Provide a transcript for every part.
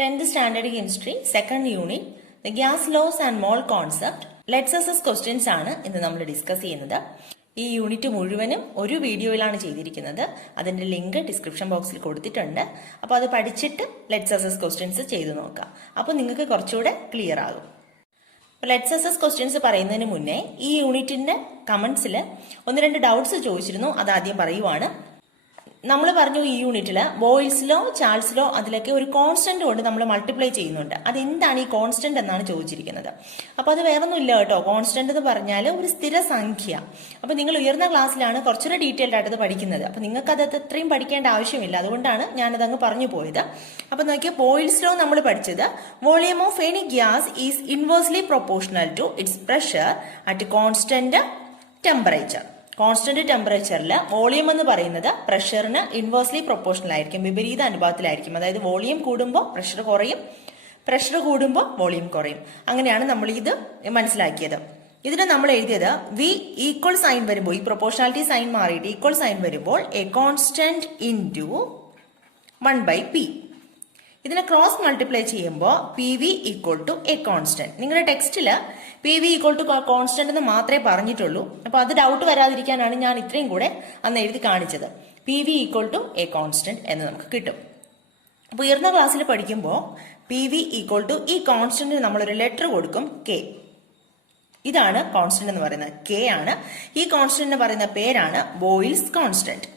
10th Standard Chemistry, 2nd Unit, the gas laws and mole concept. Let's assess questions ആണ് ഇന്ന് നമ്മൾ discuss ചെയ്യുന്നത്. ഈ യൂണിറ്റ് മുഴുവനും ഒരു വീഡിയോയിലാണ് ചെയ്തിരിക്കുന്നത്. അതിന്റെ ലിങ്ക് ഡിസ്ക്രിപ്ഷൻ ബോക്സിൽ കൊടുത്തിട്ടുണ്ട്. അപ്പോൾ അത് പഠിച്ചിട്ട് ലെറ്റ്സ് അസസ് ക്വസ്റ്റ്യൻസ് ചെയ്തു നോക്കാം. അപ്പോൾ നിങ്ങൾക്ക് കുറച്ചുകൂടെ ക്ലിയർ ആകും. ലെറ്റ്സ് അസസ് ക്വസ്റ്റ്യൻസ് പറയുന്നതിന് മുന്നേ ഈ യൂണിറ്റിന്റെ കമന്റ്സിൽ ഒന്ന് രണ്ട് ഡൗട്ട്സ് ചോദിച്ചിരുന്നു. അത് ആദ്യം പറയുവാണ്. നമ്മൾ പറഞ്ഞു ഈ യൂണിറ്റിൽ ബോയിൽസ് ലോ, ചാൾസ് ലോ അതിലൊക്കെ ഒരു കോൺസ്റ്റന്റ് കൊണ്ട് നമ്മൾ മൾട്ടിപ്ലൈ ചെയ്യുന്നുണ്ട്. അതെന്താണ് ഈ കോൺസ്റ്റന്റ് എന്നാണ് ചോദിച്ചിരിക്കുന്നത്. അപ്പോൾ അത് വേറൊന്നും ഇല്ല കേട്ടോ. കോൺസ്റ്റന്റ് എന്ന് പറഞ്ഞാൽ ഒരു സ്ഥിര സംഖ്യ. അപ്പോൾ നിങ്ങൾ ഉയർന്ന ക്ലാസ്സിലാണ് കുറച്ചുകൂടെ ഡീറ്റെയിൽഡ് ആയിട്ട് പഠിക്കുന്നത്. അപ്പോൾ നിങ്ങൾക്ക് അത് അത്രയും പഠിക്കേണ്ട ആവശ്യമില്ല. അതുകൊണ്ടാണ് ഞാനത് അങ്ങ് പറഞ്ഞു പോയത്. അപ്പോൾ നോക്കിയാൽ ബോയിൽസ് ലോ നമ്മൾ പഠിച്ചത് volume of any gas is inversely proportional to its pressure at constant temperature. Constant ടെമ്പറേച്ചറിൽ വോളിയം എന്ന് പറയുന്നത് പ്രഷറിന് ഇൻവേഴ്സ്ലി പ്രൊപ്പോർഷണൽ ആയിരിക്കും, വിപരീത അനുപാതത്തിലായിരിക്കും. അതായത് വോളിയം കൂടുമ്പോൾ പ്രഷർ കുറയും, പ്രഷർ കൂടുമ്പോൾ വോളിയം കുറയും. അങ്ങനെയാണ് നമ്മൾ ഇത് മനസ്സിലാക്കിയത്. ഇതിന് നമ്മൾ എഴുതിയത് വി ഈക്വൽ സൈൻ വരുമ്പോൾ, ഈ പ്രൊപ്പോർഷണാലിറ്റി സൈൻ മാറിയിട്ട് ഈക്വൽ സൈൻ വരുമ്പോൾ എ കോൺസ്റ്റന്റ് ഇൻറ്റു 1/p. ഇതിനെ ക്രോസ് മൾട്ടിപ്ലൈ ചെയ്യുമ്പോൾ P V equal to a constant. നിങ്ങളുടെ ടെക്സ്റ്റിൽ P V equal to constant എന്ന് മാത്രമേ പറഞ്ഞിട്ടുള്ളൂ. അപ്പൊ അത് ഡൗട്ട് വരാതിരിക്കാനാണ് ഞാൻ ഇത്രയും കൂടെ അന്ന് എഴുതി കാണിച്ചത്. P V equal to a constant എന്ന് നമുക്ക് കിട്ടും. അപ്പൊ ഉയർന്ന ക്ലാസ്സിൽ പഠിക്കുമ്പോൾ പി വി ഈക്വൽ ടു ഈ കോൺസ്റ്റന്റിന് നമ്മളൊരു ലെറ്റർ കൊടുക്കും, കെ. ഇതാണ് കോൺസ്റ്റന്റ് എന്ന് പറയുന്നത്, കെ ആണ്. ഈ കോൺസ്റ്റന്റിന് പറയുന്ന പേരാണ് ബോയിൽസ് കോൺസ്റ്റന്റ്.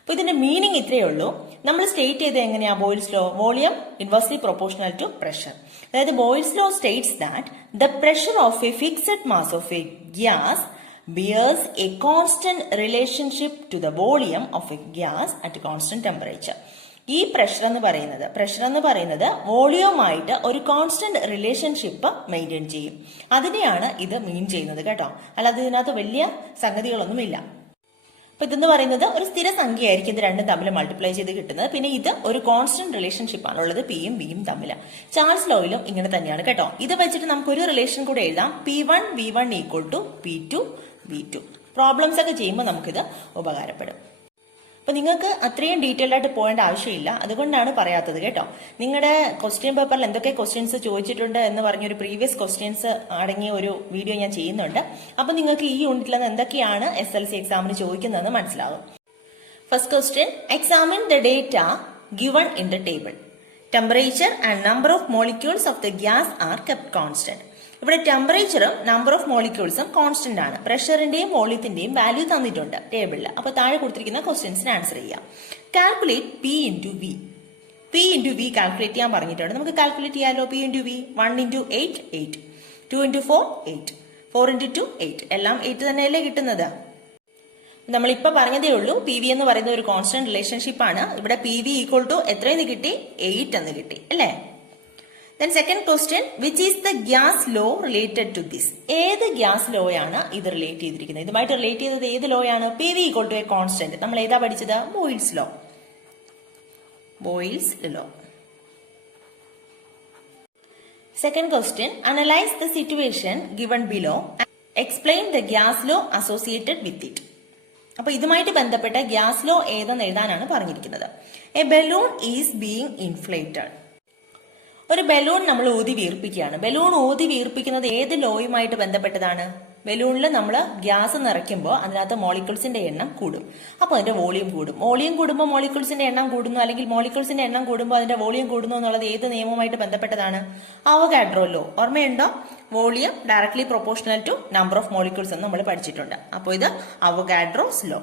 അപ്പൊ ഇതിന്റെ മീനിങ് ഇത്രയേ ഉള്ളൂ. നമ്മൾ സ്റ്റേറ്റ് ചെയ്ത് എങ്ങനെയാ Boyle's law? Volume inversely proportional to pressure. അതായത് Boyle's law states that the pressure of a fixed mass of a gas bears a constant relationship to the volume of a gas at constant temperature. ഈ pressure എന്ന് പറയുന്നത് വോളിയവുമായിട്ട് ഒരു constant relationship maintain ചെയ്യും. അതിനെയാണ് ഇത് മീൻ ചെയ്യുന്നത് കേട്ടോ. അല്ലാതെ ഇതിനകത്ത് വലിയ സംഗതികളൊന്നുമില്ല. അപ്പൊ ഇതെന്ന് പറയുന്നത് ഒരു സ്ഥിര സംഖ്യ ആയിരിക്കും ഇത് രണ്ടും തമ്മിൽ മൾട്ടിപ്ലൈ ചെയ്ത് കിട്ടുന്നത്. പിന്നെ ഇത് ഒരു കോൺസ്റ്റന്റ് റിലേഷൻഷിപ്പ് ആണുള്ളത് പിയും ബിയും തമ്മിൽ. ചാൾസ് ലോയിലും ഇങ്ങനെ തന്നെയാണ് കേട്ടോ. ഇത് വെച്ചിട്ട് നമുക്ക് ഒരു റിലേഷൻ കൂടെ എഴുതാം, P1 V1 equal to P2 V2. Problems ഒക്കെ ചെയ്യുമ്പോൾ നമുക്കിത് ഉപകാരപ്പെടും. അപ്പൊ നിങ്ങൾക്ക് അത്രയും ഡീറ്റെയിൽ ആയിട്ട് പോകേണ്ട ആവശ്യമില്ല, അതുകൊണ്ടാണ് പറയാത്തത് കേട്ടോ. നിങ്ങളുടെ ക്വസ്റ്റ്യൻ പേപ്പറിൽ എന്തൊക്കെ ക്വസ്റ്റ്യൻസ് ചോദിച്ചിട്ടുണ്ട് എന്ന് പറഞ്ഞൊരു പ്രീവിയസ് ക്വസ്റ്റ്യൻസ് അടങ്ങിയ ഒരു വീഡിയോ ഞാൻ ചെയ്യുന്നുണ്ട്. അപ്പൊ നിങ്ങൾക്ക് ഈ യൂണിറ്റിൽ നിന്ന് എന്തൊക്കെയാണ് SLC എക്സാമിന് ചോദിക്കുന്നതെന്ന് മനസ്സിലാകും. First question, examine the data given in the table. Temperature and number of molecules of the gas are kept constant. ഇവിടെ ടെമ്പറേച്ചറും നമ്പർ ഓഫ് മോളിക്യൂൾസും കോൺസ്റ്റന്റ് ആണ്. പ്രഷറിന്റെയും വോളിയത്തിന്റെയും വാല്യൂ തന്നിട്ടുണ്ട് ടേബിളിൽ. അപ്പൊ താഴെ കൊടുത്തിരിക്കുന്ന ക്വസ്റ്റ്യൻസിന് ആൻസർ ചെയ്യാം. Calculate P into V. P into V calculate ചെയ്യാൻ പറഞ്ഞിട്ടുണ്ട്. നമുക്ക് കാൽക്കുലേറ്റ് ചെയ്യാലോ. P into V 1 into 8 8, 2 into 4 8, 4 into 2 8. എല്ലാം 8 തന്നെയല്ലേ കിട്ടുന്നത്. നമ്മളിപ്പോ പറഞ്ഞതേ ഉള്ളൂ. പി വി എന്ന് പറയുന്ന ഒരു കോൺസ്റ്റന്റ് റിലേഷൻഷിപ്പ് ആണ്. ഇവിടെ പി വി ഈക്വൽ ടു എത്രയെന്ന് കിട്ടി? 8 എന്ന് കിട്ടി അല്ലേ. Then second question, which is the gas law related to this? ഏത് ഗ്യാസ് ലോ ആണ് ഇത് റിലേറ്റ് ചെയ്തിരിക്കുന്നത്? ഇതുമായിട്ട് റിലേറ്റ് ചെയ്തത് ഏത് ലോ ആണ്? P V equal to a constant. നമ്മൾ ഏതാ പഠിച്ചത്? Boyle's law. Boyle's law. Second question, analyze the situation given below and explain the gas law associated with it. അപ്പൊ ഇതുമായിട്ട് ബന്ധപ്പെട്ട ഗ്യാസ് ലോ ഏതെന്ന് എഴുതാനാണ് പറഞ്ഞിരിക്കുന്നത്. A balloon is being inflated. ഒരു ബലൂൺ നമ്മൾ ഊതി വീർപ്പിക്കുകയാണ്. ബലൂൺ ഊതി വീർപ്പിക്കുന്നത് ഏത് ലോയുമായിട്ട് ബന്ധപ്പെട്ടതാണ്? ബലൂണിൽ നമ്മൾ ഗ്യാസ് നിറയ്ക്കുമ്പോൾ അതിനകത്ത് മോളിക്യൂൾസിന്റെ എണ്ണം കൂടും. അപ്പോൾ അതിന്റെ വോളിയം കൂടും. വോളിയം കൂടുമ്പോൾ മോളിക്യൂൾസിന്റെ എണ്ണം കൂടുന്നു, അല്ലെങ്കിൽ മോളിക്യൂൾസിന്റെ എണ്ണം കൂടുമ്പോൾ അതിന്റെ വോളിയം കൂടുന്നു എന്നുള്ളത് ഏത് നിയമവുമായിട്ട് ബന്ധപ്പെട്ടതാണ്? Avogadro law. ഓർമ്മയുണ്ടോ? Volume directly proportional to number of molecules എന്ന് നമ്മൾ പഠിച്ചിട്ടുണ്ട്. അപ്പോൾ ഇത് Avogadro's law.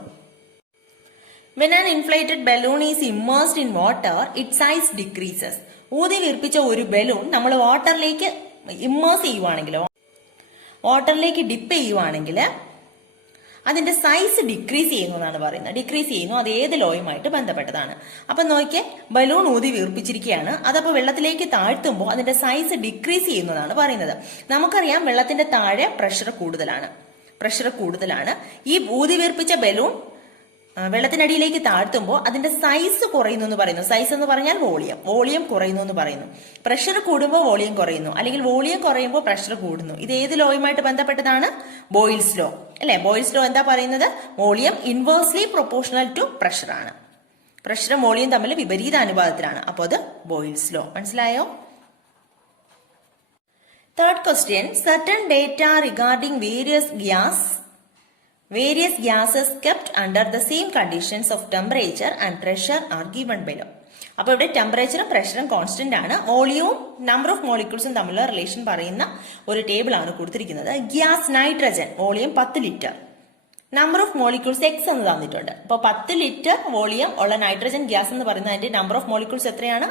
When an inflated balloon is immersed in water, its size decreases. ഊതി വീർപ്പിച്ച ഒരു ബലൂൺ നമ്മൾ വാട്ടറിലേക്ക് ഇമ്മേഴ്സ് ചെയ്യുവാണെങ്കിൽ, വാട്ടറിലേക്ക് ഡിപ്പ് ചെയ്യുവാണെങ്കിൽ അതിന്റെ സൈസ് ഡിക്രീസ് ചെയ്യുന്നു എന്നാണ് പറയുന്നത്. ഡിക്രീസ് ചെയ്യുന്നു. അത് ഏത് ലോയുമായിട്ട് ബന്ധപ്പെട്ടതാണ്? അപ്പൊ നോക്കിയേ, ബലൂൺ ഊതി വീർപ്പിച്ചിരിക്കുകയാണ്. അതപ്പോ വെള്ളത്തിലേക്ക് താഴ്ത്തുമ്പോൾ അതിന്റെ സൈസ് ഡിക്രീസ് ചെയ്യുന്നതാണ് പറയുന്നത്. നമുക്കറിയാം വെള്ളത്തിന്റെ താഴെ പ്രഷർ കൂടുതലാണ്. ഈ ഊതി വീർപ്പിച്ച ബലൂൺ വെള്ളത്തിനടിയിലേക്ക് താഴ്ത്തുമ്പോൾ അതിന്റെ സൈസ് കുറയുന്നു എന്ന് പറയുന്നു. സൈസ് എന്ന് പറഞ്ഞാൽ വോളിയം കുറയുന്നു എന്ന് പറയുന്നു. പ്രഷർ കൂടുമ്പോൾ വോളിയം കുറയുന്നു, അല്ലെങ്കിൽ വോളിയം കുറയുമ്പോൾ പ്രഷർ കൂടുന്നു. ഇത് ഏത് ലോയുമായിട്ട് ബന്ധപ്പെട്ടതാണ്? ബോയിൽസ് ലോ അല്ലെ. ബോയിൽസ് ലോ എന്താ പറയുന്നത്? Volume inversely proportional to pressure ആണ്. പ്രഷറും വോളിയം തമ്മിൽ വിപരീത അനുപാതത്തിലാണ്. അപ്പോൾ അത് ബോയിൽസ് ലോ. മനസ്സിലായോ? Third question, certain data regarding various gases kept under the same conditions of temperature and pressure are given below. അപ്പോൾ ഇവിടെ ടെമ്പറേച്ചറും പ്രഷറും കോൺസ്റ്റന്റ് ആണ്. വോളിയവും നമ്പർ ഓഫ് മോളിക്യൂൾസും തമ്മിലുള്ള റിലേഷൻ പറയുന്ന ഒരു ടേബിൾ ആണ് കൊടുത്തിരിക്കുന്നത്. Gas nitrogen volume 10 litre, number of molecules X എന്ന് തന്നിട്ടുണ്ട്. അപ്പോൾ 10 ലിറ്റർ വോളിയം ഉള്ള നൈട്രജൻ ഗ്യാസ് എന്ന് പറയുന്നത് അതിന്റെ നമ്പർ ഓഫ് മോളിക്യൂൾസ് എത്രയാണ്?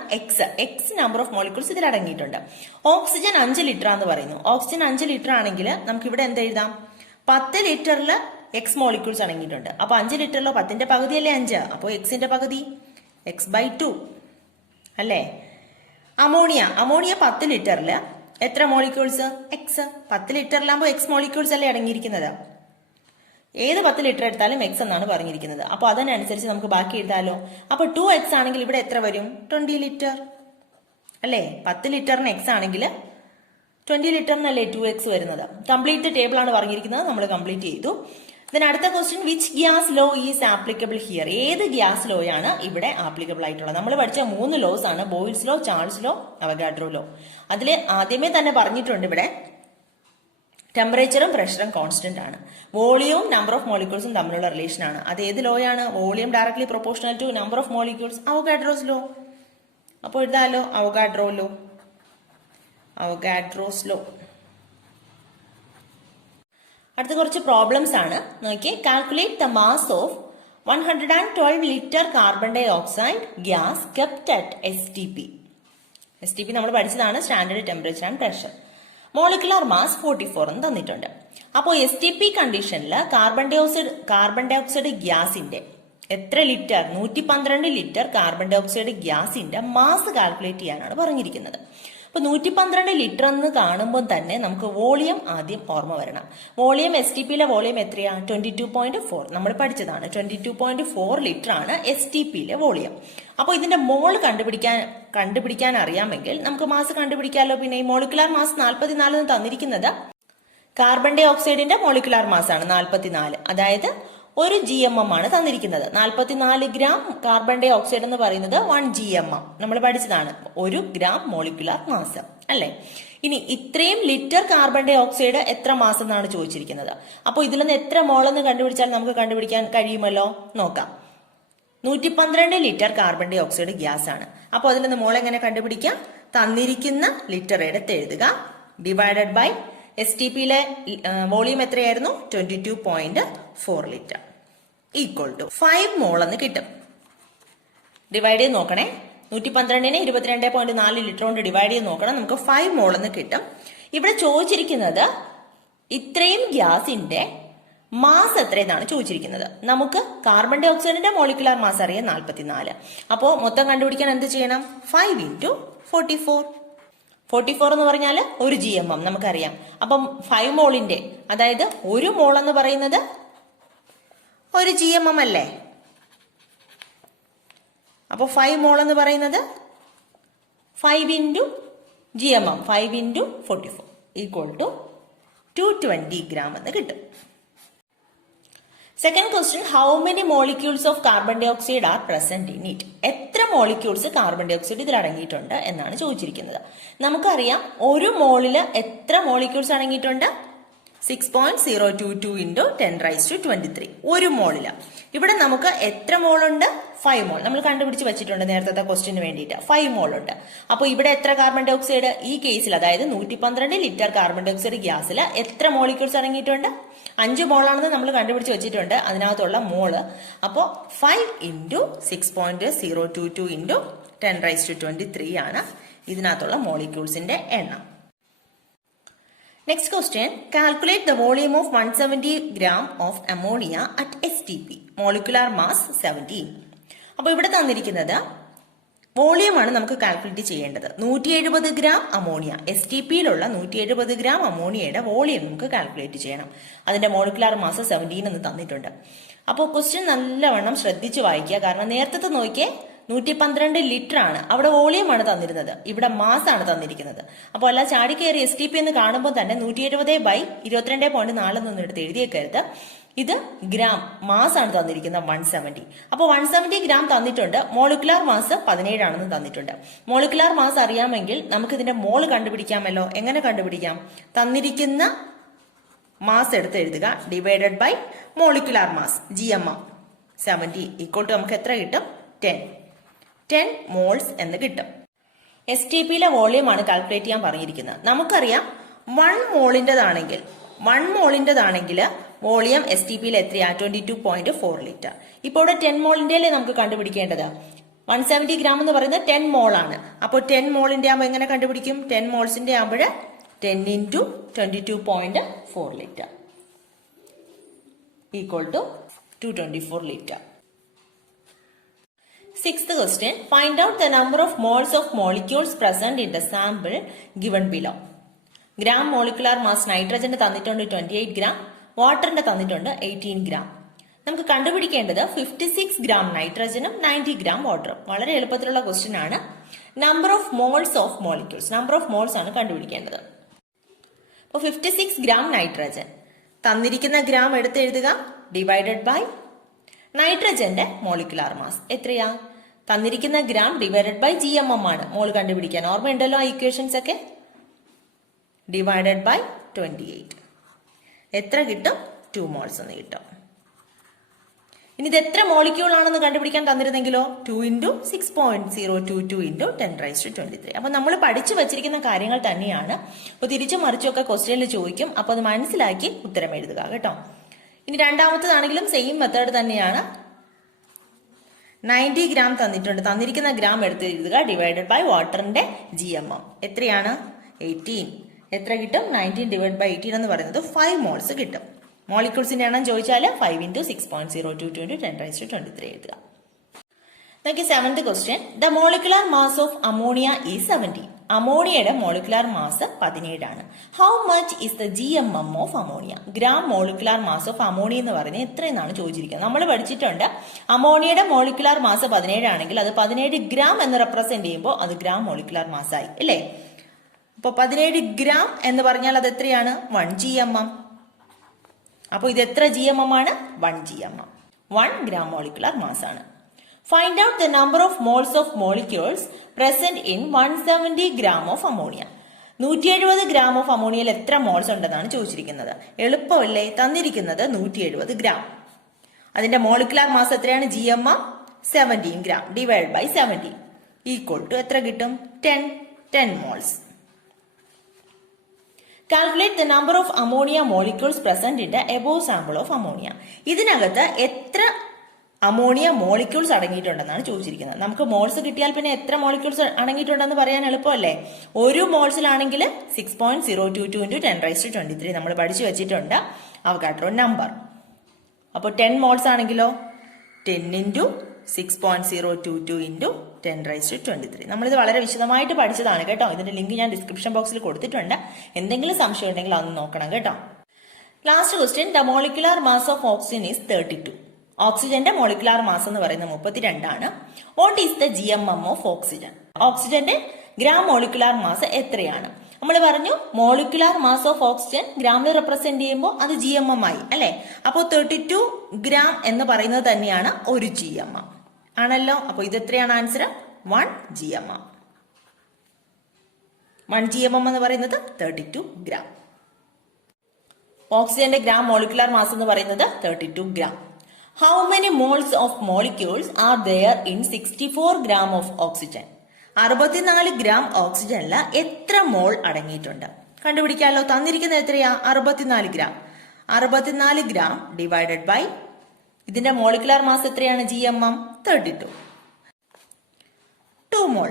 എക്സ് നമ്പർ ഓഫ് മോളിക്യൂൾസ് ഇതിൽ അടങ്ങിയിട്ടുണ്ട്. ഓക്സിജൻ 5 ലിറ്റർ എന്ന് പറയുന്നു. ഓക്സിജൻ 5 ലിറ്റർ ആണെങ്കിൽ നമുക്ക് ഇവിടെ എന്ത് എഴുതാം? 10 ലിറ്ററിൽ എക്സ് മോളിക്യൂൾസ് അടങ്ങിയിട്ടുണ്ട്. അപ്പൊ 5 ലിറ്ററിലോ 10ന്റെ പകുതിയല്ലേ 5, അപ്പോൾ എക്സിന്റെ പകുതി x/2 അല്ലേ? അമോണിയ 10 ലിറ്ററിൽ എത്ര മോളിക്യൂൾസ്? എക്സ്. 10 ലിറ്ററിലാകുമ്പോൾ എക്സ് മോളിക്യൂൾസ് അല്ലേ അടങ്ങിയിരിക്കുന്നത്. ഏത് 10 ലിറ്റർ എടുത്താലും എക്സ് എന്നാണ് പറഞ്ഞിരിക്കുന്നത്. അപ്പൊ അതിനനുസരിച്ച് നമുക്ക് ബാക്കി എഴുതാലോ. അപ്പൊ 2x ആണെങ്കിൽ ഇവിടെ എത്ര വരും? 20 ലിറ്റർ അല്ലേ? 10 ലിറ്ററിന് എക്സ് ആണെങ്കിൽ 20 ലിറ്ററിനല്ലേ 2x വരുന്നത്. കംപ്ലീറ്റ് ടേബിൾ ആണ് പറഞ്ഞിരിക്കുന്നത്, നമ്മൾ കംപ്ലീറ്റ് ചെയ്തു. അടുത്ത question, which gas law is applicable here? ഏത് ഗ്യാസ് ലോയാണ് ഇവിടെ ആപ്ലിക്കബിൾ ആയിട്ടുള്ളത്? നമ്മൾ പഠിച്ച 3 ലോസ് ആണ്, Boyle's law, Charles law, Avogadro law. അതിൽ ആദ്യമേ തന്നെ പറഞ്ഞിട്ടുണ്ട് ഇവിടെ ടെമ്പറേച്ചറും പ്രഷറും കോൺസ്റ്റന്റ് ആണ്. വോളിയവും നമ്പർ ഓഫ് മോളിക്യൂൾസും തമ്മിലുള്ള റിലേഷൻ ആണ്. അത് ഏത് ലോയാണ്? Volume directly proportional to number of molecules, Avogadro's law. അപ്പോൾ എഴുതാലോ അവഗാഡ്രോസ് ലോ. അടുത്ത കുറച്ച് പ്രോബ്ലംസ് ആണ്, നോക്കിയേ. Calculate the mass of 112 litre carbon dioxide gas kept at STP. STP നമ്മൾ പഠിച്ചതാണ്, standard temperature and pressure. Molecular mass 44 എന്ന് തന്നിട്ടുണ്ട്. അപ്പോൾ STP കണ്ടീഷനിൽ കാർബൺ ഡൈ ഓക്സൈഡ് ഗ്യാസിന്റെ എത്ര litre? 112 litre carbon dioxide ഗ്യാസിന്റെ മാസ് കാൽക്കുലേറ്റ് ചെയ്യാനാണ് പറഞ്ഞിരിക്കുന്നത്. അപ്പൊ 112 ലിറ്റർ എന്ന് കാണുമ്പോൾ തന്നെ നമുക്ക് വോളിയം ആദ്യം ഓർമ്മ വരണം. വോളിയം STPയിലെ വോളിയം എത്രയാ? 22.4. നമ്മൾ പഠിച്ചതാണ്. 22.4 ലിറ്റർ ആണ് STPയിലെ വോളിയം. അപ്പോൾ ഇതിന്റെ മോൾ കണ്ടുപിടിക്കാൻ അറിയാമെങ്കിൽ നമുക്ക് മാസ് കണ്ടുപിടിക്കാമല്ലോ. പിന്നെ ഈ മോളിക്കുലാർ മാസ് 44 എന്ന് തന്നിരിക്കുന്നത് കാർബൺ ഡൈ ഓക്സൈഡിന്റെ മോളിക്കുലാർ മാസ് ആണ് 44. അതായത് 1 GMM ആണ് തന്നിരിക്കുന്നത്. 44 ഗ്രാം കാർബൺ ഡൈ ഓക്സൈഡ് എന്ന് പറയുന്നത് 1 GMM. നമ്മൾ പഠിച്ചതാണ്, 1 ഗ്രാം മോളിക്കുലാർ മാസ് അല്ലെ. ഇനി ഇത്രയും ലിറ്റർ കാർബൺ ഡൈ ഓക്സൈഡ് എത്ര മാസ് എന്നാണ് ചോദിച്ചിരിക്കുന്നത്. അപ്പോൾ ഇതിൽ നിന്ന് എത്ര മോളെന്ന് കണ്ടുപിടിച്ചാൽ നമുക്ക് കണ്ടുപിടിക്കാൻ കഴിയുമല്ലോ. നോക്കാം. 112 litre carbon dioxide gas ആണ്. അപ്പോൾ അതിൽ നിന്ന് മോൾ എങ്ങനെ കണ്ടുപിടിക്കാം? തന്നിരിക്കുന്ന ലിറ്റർ എടുത്ത് എഴുതുക, ഡിവൈഡഡ് ബൈ STPയിലെ വോളിയം എത്രയായിരുന്നു? 22.4 ലിറ്റർ ഈക്വൽ ടു 5 മോൾ എന്ന് കിട്ടും. ഡിവൈഡ് ചെയ്ത് നോക്കണേ. 112നെ 22.4 ലിറ്റർ കൊണ്ട് ഡിവൈഡ് ചെയ്ത് നോക്കണം. നമുക്ക് 5 മോൾ എന്ന് കിട്ടും. ഇവിടെ ചോദിച്ചിരിക്കുന്നത് ഇത്രയും ഗ്യാസിന്റെ മാസ് എത്രയെന്നാണ് ചോദിച്ചിരിക്കുന്നത്. നമുക്ക് കാർബൺ ഡൈ ഓക്സൈഡിന്റെ മോളിക്കുലാർ മാസ് അറിയാം 44. അപ്പോൾ മൊത്തം കണ്ടുപിടിക്കാൻ എന്ത് ചെയ്യണം? 5 × 44. 44 എന്ന് പറഞ്ഞാൽ 1 GMM നമുക്കറിയാം. അപ്പം 5 മോളിന്റെ, അതായത് 1 മോൾ എന്ന് പറയുന്നത് 1 GMM അല്ലേ. അപ്പൊ 5 മോൾ എന്ന് പറയുന്നത് 5 × GMM, 5 × 44 ഈക്വൽ ടു 220 ഗ്രാം എന്ന് കിട്ടും. Second question, how many molecules of carbon dioxide are present in it? എത്ര മോളിക്യൂൾസ് കാർബൺ ഡൈ ഓക്സൈഡ് ഇതിൽ അടങ്ങിയിട്ടുണ്ട് എന്നാണ് ചോദിച്ചിരിക്കുന്നത്. നമുക്കറിയാം 1 മോളില് എത്ര മോളിക്യൂൾസ് അടങ്ങിയിട്ടുണ്ട്? 6.022 × 10⁻23 1 മോളില്. ഇവിടെ നമുക്ക് എത്ര മോളുണ്ട്? 5 മോൾ. നമ്മൾ കണ്ടുപിടിച്ച് വെച്ചിട്ടുണ്ട് നേരത്തെ ക്വസ്റ്റിന് വേണ്ടിയിട്ട്. 5 മോൾ ഉണ്ട്. അപ്പോൾ ഇവിടെ എത്ര കാർബൺ ഡൈ ഓക്സൈഡ്? ഈ കേസിൽ, അതായത് 112 ലിറ്റർ കാർബൺ ഡൈ ഓക്സൈഡ് ഗ്യാസിൽ എത്ര മോളിക്യൂൾസ് അടങ്ങിയിട്ടുണ്ട്? 5 മോളാണെന്ന് നമ്മൾ കണ്ടുപിടിച്ച് വെച്ചിട്ടുണ്ട്, അതിനകത്തുള്ള മോള്. അപ്പോൾ 5 × 6.022 × 10⁻23 ആണ് ഇതിനകത്തുള്ള മോളിക്യൂൾസിന്റെ എണ്ണം. Next question, calculate the volume of 170 gram of ammonia at STP. Molecular mass 17. അപ്പോൾ ഇവിടെ തന്നിരിക്കുന്നത് വോളിയമാണ് നമുക്ക് കാൽക്കുലേറ്റ് ചെയ്യേണ്ടത്. 170 ഗ്രാം അമോണിയ, STPയിലുള്ള 170 ഗ്രാം അമോണിയയുടെ വോളിയം നമുക്ക് കാൽക്കുലേറ്റ് ചെയ്യണം. അതിന്റെ മോളിക്കുലാർ മാസ് 17 എന്ന് തന്നിട്ടുണ്ട്. അപ്പോൾ ക്വസ്റ്റ്യൻ നല്ലവണ്ണം ശ്രദ്ധിച്ച് വായിക്കുക. കാരണം നേരത്തെ നോക്കിയേ 112 ലിറ്റർ ആണ്, അവിടെ വോളിയമാണ് തന്നിരുന്നത്, ഇവിടെ മാസ് ആണ് തന്നിരിക്കുന്നത്. അപ്പോൾ അല്ല ചാടിക്കയറി STP എന്ന് കാണുമ്പോൾ തന്നെ 170/22.4 എന്നൊന്നും എടുത്ത് എഴുതിയേക്കരുത്. ഇത് ഗ്രാം മാസ് ആണ് തന്നിരിക്കുന്നത് 170. അപ്പോൾ 170 ഗ്രാം തന്നിട്ടുണ്ട്. മോളിക്കുലാർ മാസ് 17 ആണെന്ന് തന്നിട്ടുണ്ട്. മോളിക്കുലാർ മാസ് അറിയാമെങ്കിൽ നമുക്ക് ഇതിന്റെ മോൾ കണ്ടുപിടിക്കാമല്ലോ. എങ്ങനെ കണ്ടുപിടിക്കാം? തന്നിരിക്കുന്ന മാസ് എടുത്ത് എഴുതുക divided by molecular mass GMM 70 equal to നമുക്ക് എത്ര കിട്ടും? 10 മോൾസ് എന്ന് കിട്ടും. STP യിലെ വോളിയം ആണ് കാൽക്കുലേറ്റ് ചെയ്യാൻ പറഞ്ഞിരിക്കുന്നത്. നമുക്കറിയാം 1 മോളിന്റേതാണെങ്കിൽ വോളിയം STP യിൽ എത്രയാ? 22.4 ലിറ്റർ. ഇപ്പോൾ ഇവിടെ 10 മോളിന്റെ നമുക്ക് കണ്ടുപിടിക്കേണ്ടത്. 170 ഗ്രാം എന്ന് പറയുന്നത് 10 മോൾ ആണ്. അപ്പോൾ 10 മോളിന്റെ ആകുമ്പോൾ എങ്ങനെ കണ്ടുപിടിക്കും? 10 മോൾസിന്റെ ആകുമ്പോൾ 10 into 22.4 litre equal to 224 litre. Sixth question. Find out the number of moles of molecules present in the sample given below. Gram molecular mass നൈട്രജന്റെ തന്നിട്ടുണ്ട് 28 ഗ്രാം, വാട്ടറിന്റെ തന്നിട്ടുണ്ട് 18 ഗ്രാം. നമുക്ക് കണ്ടുപിടിക്കേണ്ടത് 56 ഗ്രാം നൈട്രജനും 90 ഗ്രാം വാട്ടറും. വളരെ എളുപ്പത്തിലുള്ള ക്വസ്റ്റ്യൻ ആണ്. Number of moles of molecules, number of moles ആണ് കണ്ടുപിടിക്കേണ്ടത്. അപ്പോൾ 56 ഗ്രാം നൈട്രജൻ തന്നിരിക്കുന്ന ഗ്രാം എടുത്ത് എഴുതുക ഡിവൈഡഡ് ബൈ നൈട്രജന്റെ മോളിക്കുലാർ മാസ് എത്രയാ? തന്നിരിക്കുന്ന ഗ്രാം ഡിവൈഡഡ് ബൈ GMM ആണ് മോൾ കണ്ടുപിടിക്കാൻ. ഓർമ്മയുണ്ടല്ലോ ആ ഇക്വേഷൻസ് ഒക്കെ. ഡിവൈഡഡ് ബൈ 28 എത്ര കിട്ടും? 2 മോൾസ് എന്ന് കിട്ടും. ഇനി ഇത് എത്ര മോളിക്യൂൾ ആണെന്ന് കണ്ടുപിടിക്കാൻ തന്നിരുന്നെങ്കിലോ 2 into 6.022 into 10⁻23. അപ്പൊ നമ്മൾ പഠിച്ചു വച്ചിരിക്കുന്ന കാര്യങ്ങൾ തന്നെയാണ്. അപ്പൊ തിരിച്ചു മറിച്ചൊക്കെ ക്വസ്റ്റ്യനിൽ ചോദിക്കും. അപ്പൊ അത് മനസ്സിലാക്കി ഉത്തരം എഴുതുക കേട്ടോ. ഇനി രണ്ടാമത്തേതാണെങ്കിലും സെയിം മെത്തേഡ് തന്നെയാണ്. 90 ഗ്രാം തന്നിട്ടുണ്ട്. തന്നിരിക്കുന്ന ഗ്രാം എടുത്ത് എഴുതുക ഡിവൈഡഡ് ബൈ വാട്ടറിന്റെ GMM എത്രയാണ്? 18. എത്ര കിട്ടും? 19 ഡിവൈഡ് ബൈ 18 എന്ന് പറയുന്നത് 5 മോൾസ് കിട്ടും. മോളിക്യൂൾസിന്റെ എണ്ണം ചോദിച്ചാൽ 5 into 6.022 into 10⁻23 എഴുതുക. നോക്കി 7th question. The molecular mass of ammonia is 70. അമോണിയയുടെ മോളിക്കുലാർ മാസ് 17 ആണ്. How much is the GMM of ammonia? Gram molecular mass of ammonia എന്ന് പറയുന്നത് എത്രയെന്നാണ് ചോദിച്ചിരിക്കുന്നത്. നമ്മൾ പഠിച്ചിട്ടുണ്ട് അമോണിയയുടെ മോളിക്കുലാർ മാസ് 17 ആണെങ്കിൽ അത് 17 ഗ്രാം എന്ന് റെപ്രസെന്റ് ചെയ്യുമ്പോൾ അത് ഗ്രാം മോളിക്കുലാർ മാസ് ആയി അല്ലേ? അപ്പൊ 17 ഗ്രാം എന്ന് പറഞ്ഞാൽ അത് എത്രയാണ്? 1 GMM. അപ്പൊ ഇത് എത്ര GMM ആണ്? 1 GMM. 1 ഗ്രാം മോളിക്കുലാർ മാസ് ആണ്. Find out the number of moles of molecules present in 170 gram of ammonia. 170 gram of അമോണിയയിൽ എത്ര മോൾസ് ഉണ്ടെന്നാണ് ചോദിച്ചിരിക്കുന്നത്. എളുപ്പമല്ലേ? തന്നിരിക്കുന്നത് 170 ഗ്രാം. അതിന്റെ മോളിക്കുലാർ മാസ് എത്രയാണ്? GMM 17 gram divide by 70 equal to എത്ര കിട്ടും? 10 moles. Calculate the number of ammonia molecules present in the above sample of ammonia. ഇതിനകത്ത് എത്ര അമോണിയ മോളിക്യൂൾസ് അടങ്ങിയിട്ടുണ്ടെന്നാണ് ചോദിച്ചിരിക്കുന്നത്. നമുക്ക് മോൾസ് കിട്ടിയാൽ പിന്നെ എത്ര മോളിക്യൂൾസ് അടങ്ങിയിട്ടുണ്ടെന്ന് പറയാൻ എളുപ്പമല്ലേ? ഒരു മോൾസിലാണെങ്കിൽ 6.022 into 10⁻23 നമ്മൾ പഠിച്ചു വെച്ചിട്ടുണ്ട് അവഗാഡ്രോ നമ്പർ. അപ്പോൾ 10 മോൾസ് ആണെങ്കിലോ 10 into 6.022 into 10⁻23. നമ്മളിത് വളരെ വിശദമായിട്ട് പഠിച്ചതാണ് കേട്ടോ. ഇതിന്റെ ലിങ്ക് ഞാൻ ഡിസ്ക്രിപ്ഷൻ ബോക്സിൽ കൊടുത്തിട്ടുണ്ട്. എന്തെങ്കിലും സംശയം ഉണ്ടെങ്കിൽ അതൊന്ന് നോക്കണം കേട്ടോ. Last question. The molecular mass of oxygen is 32. ഓക്സിജന്റെ മോളിക്കുലാർ മാസ് എന്ന് പറയുന്നത് 32 ആണ്. What is the GMM of oxygen? ഓക്സിജന്റെ ഗ്രാം മോളിക്കുലാർ മാസ് എത്രയാണ്? നമ്മൾ പറഞ്ഞു മോളിക്കുലാർ മാസ് ഓഫ് ഓക്സിജൻ ഗ്രാമിൽ റെപ്രസെന്റ് ചെയ്യുമ്പോൾ അത് GMM ആയി അല്ലെ? അപ്പോൾ 32 ഗ്രാം എന്ന് പറയുന്നത് തന്നെയാണ് ഒരു GMM ആണല്ലോ. അപ്പൊ ഇത് എത്രയാണ് ആൻസർ? 1 GMM. 1 GMM എന്ന് പറയുന്നത് 32 ഗ്രാം. ഓക്സിജന്റെ ഗ്രാം മോളിക്കുലാർ മാസ് എന്ന് പറയുന്നത് 32 gram. How many moles of molecules are there in 64 gram of oxygen? 64 gram ഓക്സിജനിൽ എത്ര മോൾ അടങ്ങിയിട്ടുണ്ട്? കണ്ടുപിടിക്കാമല്ലോ. തന്നിരിക്കുന്നത് എത്രയാ? 64 ഗ്രാം. 64 ഗ്രാം ഡിവൈഡഡ് ബൈ ഇതിന്റെ മോളിക്കുലാർ മാസ് എത്രയാണ്? GMM 32. 2 mole.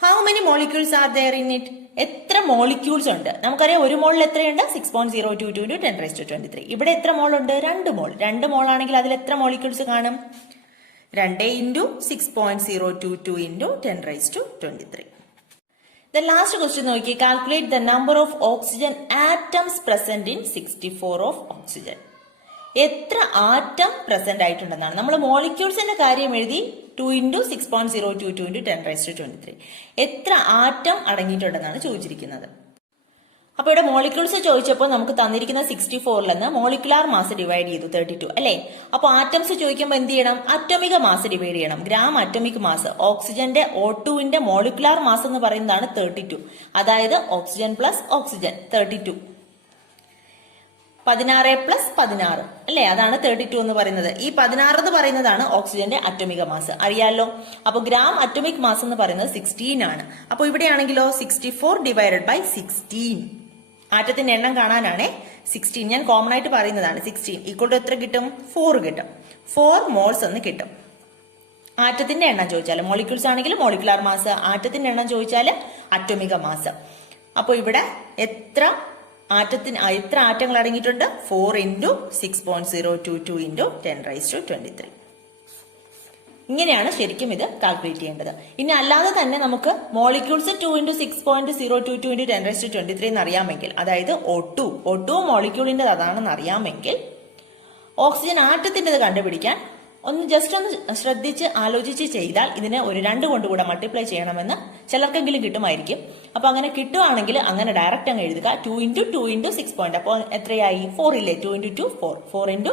How many molecules are there in it? എത്ര മോളിക്യൂൾസ് ഉണ്ട്? നമുക്കറിയാം ഒരു മോളിൽ എത്രയുണ്ട്? 6.022 into 10⁻23. ഇവിടെ എത്ര മോൾ ഉണ്ട്? 2 മോൾ. 2 മോൾ ആണെങ്കിൽ അതിൽ എത്ര മോളിക്യൂൾസ് കാണും? 2 into 6.022 into 10⁻23. The last question നോക്കി. Calculate the number of oxygen atoms present in 64 of oxygen. എത്ര ആറ്റം പ്രസന്റ് ആയിട്ടുണ്ടെന്നാണ്. നമ്മൾ മോളിക്യൂൾസിന്റെ കാര്യം എഴുതി 2 into 6.022 into 10⁻23. എത്ര ആറ്റം അടങ്ങിയിട്ടുണ്ടെന്നാണ് ചോദിച്ചിരിക്കുന്നത്. അപ്പൊ ഇവിടെ മോളിക്യൂൾസ് ചോദിച്ചപ്പോൾ നമുക്ക് തന്നിരിക്കുന്ന 64 നിന്ന് മോളിക്കുലാർ മാസ് ഡിവൈഡ് ചെയ്തു 32 അല്ലെ. അപ്പൊ ആറ്റംസ് ചോദിക്കുമ്പോൾ എന്ത് ചെയ്യണം? അറ്റോമിക മാസ് ഡിവൈഡ് ചെയ്യണം. Gram atomic mass. ഓക്സിജന്റെ O2ന്റെ മോളിക്കുലാർ മാസ് എന്ന് പറയുന്നതാണ് 32. അതായത് ഓക്സിജൻ പ്ലസ് ഓക്സിജൻ 32. 16 പ്ലസ് 16 അല്ലെ, അതാണ് 32 എന്ന് പറയുന്നത്. ഈ 16 എന്ന് പറയുന്നതാണ് ഓക്സിജന്റെ അറ്റോമിക മാസ്, അറിയാലോ. അപ്പൊ ഗ്രാം അറ്റോമിക് മാസ് എന്ന് പറയുന്നത് 16 ആണ്. അപ്പൊ ഇവിടെയാണെങ്കിലോ 64 ഡിവൈഡഡ് ബൈ 16. ആറ്റത്തിന്റെ എണ്ണം കാണാനാണ് 16. ഞാൻ കോമൺ ആയിട്ട് പറയുന്നതാണ്. 16 ഈക്വൽ ടു എത്ര കിട്ടും? 4 കിട്ടും. 4 മോൾസ് എന്ന് കിട്ടും. ആറ്റത്തിന്റെ എണ്ണം ചോദിച്ചാൽ, മോളിക്യൂൾസ് ആണെങ്കിൽ മോളിക്കുലാർ മാസ്, ആറ്റത്തിന്റെ എണ്ണം ചോദിച്ചാൽ അറ്റോമിക മാസ്. അപ്പൊ ഇവിടെ എത്ര ആറ്റങ്ങൾ അടങ്ങിയിട്ടുണ്ട്? 4 × 6.022 × 10⁻²23. ഇങ്ങനെയാണ് ശരിക്കും ഇത് കാൽക്കുലേറ്റ് ചെയ്യേണ്ടത്. ഇനി അല്ലാതെ തന്നെ നമുക്ക് മോളിക്യൂൾസ് 2 × 6.022 × 10⁻23 എന്ന് അറിയാമെങ്കിൽ, അതായത് O2 മോളിക്യൂളിന്റെ അതാണെന്ന് അറിയാമെങ്കിൽ, ഓക്സിജൻ ആറ്റത്തിൻ്റെത് കണ്ടുപിടിക്കാൻ ജസ്റ്റ് ഒന്ന് ശ്രദ്ധിച്ച് ആലോചിച്ച് ചെയ്താൽ ഇതിനെ ഒരു 2 കൊണ്ട് കൂടെ മൾട്ടിപ്ലൈ ചെയ്യണമെന്ന് ചിലർക്കെങ്കിലും കിട്ടുമായിരിക്കും. അപ്പൊ അങ്ങനെ കിട്ടുവാണെങ്കിൽ അങ്ങനെ ഡയറക്റ്റ് അങ്ങ് എഴുതുക. 2 × 2 × 6. അപ്പോൾ എത്രയായി? 4 ഇല്ലേ? 2 × 2 4. 4 ×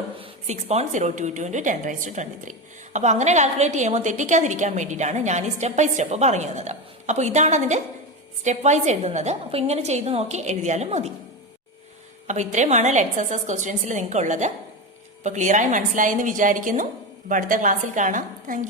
6.022 × 10⁻23. അപ്പൊ അങ്ങനെ കാൽക്കുലേറ്റ് ചെയ്യുമ്പോൾ തെറ്റിക്കാതിരിക്കാൻ വേണ്ടിയിട്ടാണ് ഞാൻ ഈ സ്റ്റെപ്പ് ബൈ സ്റ്റെപ്പ് പറഞ്ഞു തന്നത്. അപ്പൊ ഇതാണ് അതിന്റെ സ്റ്റെപ്പ് വൈസ് എഴുതുന്നത്. അപ്പൊ ഇങ്ങനെ ചെയ്ത് നോക്കി എഴുതിയാലും മതി. അപ്പൊ ഇത്രയുമാണ് എക്സസൈസ് ക്വസ്റ്റ്യൻസിൽ നിങ്ങൾക്ക് ഉള്ളത്. അപ്പൊ ക്ലിയർ ആയി മനസ്സിലായെന്ന് വിചാരിക്കുന്നു. അപ്പൊ അടുത്ത ക്ലാസ്സിൽ കാണാം. താങ്ക്